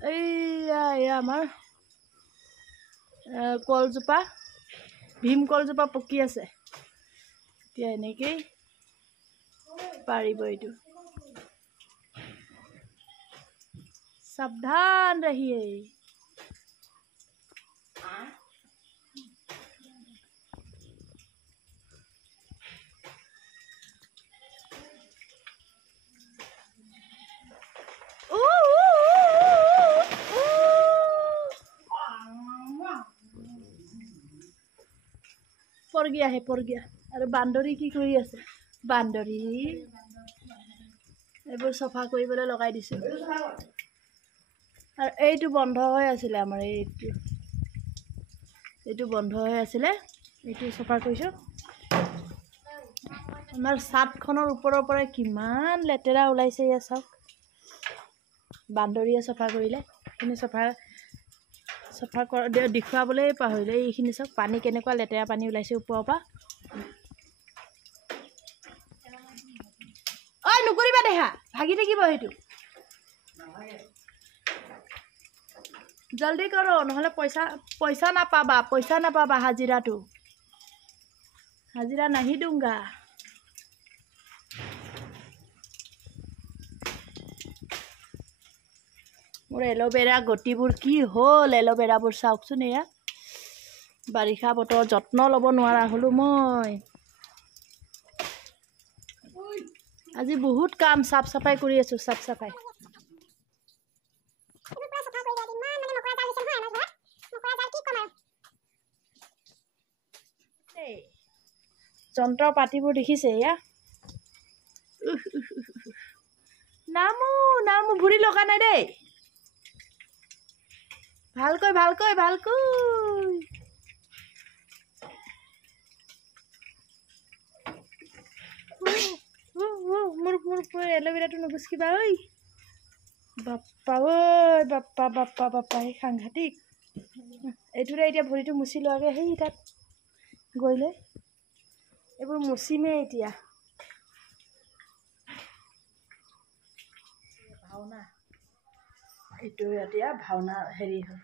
এয়া আমাৰ কলজোপা ভীম কলজোপা পকি আছে এতিয়া এনেকেই পাৰিব এইটো সাৱধান ৰহিয়ে পৰ গিয়া আৰু বান্দৰী কি কৰি আছে বান্দৰী এইবোৰ চফা কৰিবলৈ লগাই দিছো আৰু এইটো বন্ধ হৈ আছিলে আমাৰ এইটো বন্ধ হৈ আছিলে এইটো চফা কৰিছো আমাৰ ছাদখনৰ ওপৰৰ পৰা কিমান লেতেৰা ওলাইছে ইয়া চাওক বান্দৰীয়ে চফা কৰিলে কিন্তু চফা দেখুৱাবলৈ পাহৰিলে এইখিনি চাওক পানী কেনেকুৱা লেতেৰা পানী ওলাইছে ওপৰৰ পৰা ঐ নকৰিবা দেখা ভাগি থাকিব সেইটো জলদি কৰো নহলে পইচা নাপাবা হাজিৰা নাহি দুংগা মোৰ এল'ভেৰা গটিবোৰ কি হ'ল এল'ভেৰাবোৰ চাওকচোন এয়া বাৰিষা বতৰ যত্ন ল'ব নোৱাৰা হলো মই আজি বহুত কাম সাফ সাফাই কৰি আছো সাফ সাফাই যন্ত্ৰ পাতিবোৰ দেখিছে এয়া নামু ভুৰি লগা নাই দেই ভালকৈ মোৰ এল'ভেৰাটো নুগুচকিবা ঐ বাপ্পা সাংঘাতিক এইটোৰে এতিয়া ভৰিটো মুচি লোৱাগে সেই তাত গৈ লৈ এইবোৰ মুচিমে এতিয়া ভাওনা এইটো এতিয়া ভাওনা হেৰি হয়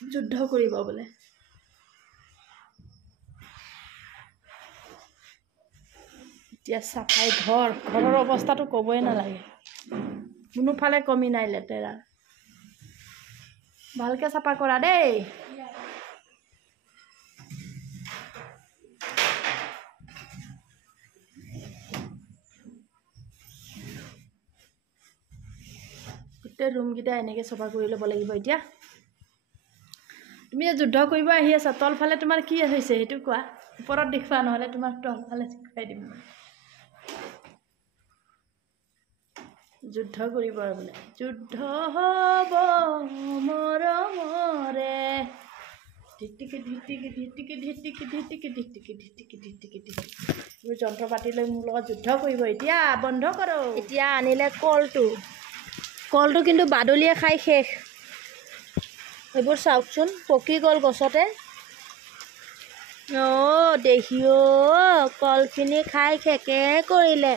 যুদ্ধ কৰিব বোলে এতিয়া চাফাই ঘৰৰ অৱস্থাটো ক'বই নালাগে কোনোফালে কমি নাই লেতেৰা ভালকে চাফা কৰা দেই গোটেই ৰুমকেইটা এনেকৈ চাফা কৰি ল'ব লাগিব এতিয়া তুমি যে যুদ্ধ কৰিব আহি আছা তলফালে তোমাৰ কি হৈছে সেইটো কোৱা ওপৰত দেখুৱা নহ'লে তোমাৰ তলফালে দেখুৱাই দিম যুদ্ধ কৰিব আৰু বোলে যুদ্ধ হ'ব মৰমৰে যন্ত্ৰ পাতি লৈ মোৰ লগত যুদ্ধ কৰিব এতিয়া বন্ধ কৰক এতিয়া আনিলে কলটো কিন্তু বাদুলিয়ে খাই শেষ এইবোৰ চাওকচোন পকি গ'ল গছতে দেখিও কলখিনি খাই শেষে কৰিলে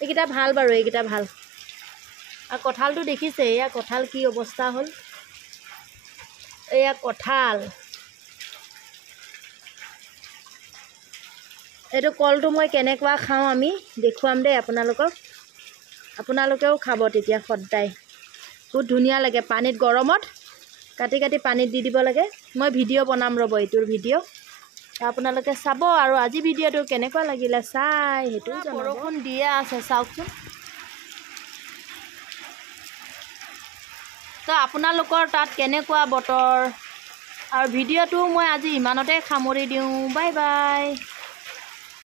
এইকেইটা ভাল বাৰু এইকেইটা ভাল আৰু কঁঠালটো দেখিছে এয়া কঁঠাল কি অৱস্থা হ'ল এয়া কঁঠাল এইটো কলটো মই কেনেকুৱা খাওঁ আমি দেখুৱাম দেই আপোনালোকেও খাব তেতিয়া সদায় বহুত ধুনীয়া লাগে পানীত গৰমত কাটি পানীত দি দিব লাগে মই ভিডিঅ' বনাম ৰ'ব এইটোৰ ভিডিঅ' আপোনালোকে চাব আৰু আজি ভিডিঅ'টো কেনেকুৱা লাগিলে চাই সেইটো বৰষুণ দিয়ে আছে চাওকচোন তো আপোনালোকৰ তাত কেনেকুৱা বতৰ আৰু ভিডিঅ'টো মই আজি ইমানতে সামৰি দিওঁ বাই বাই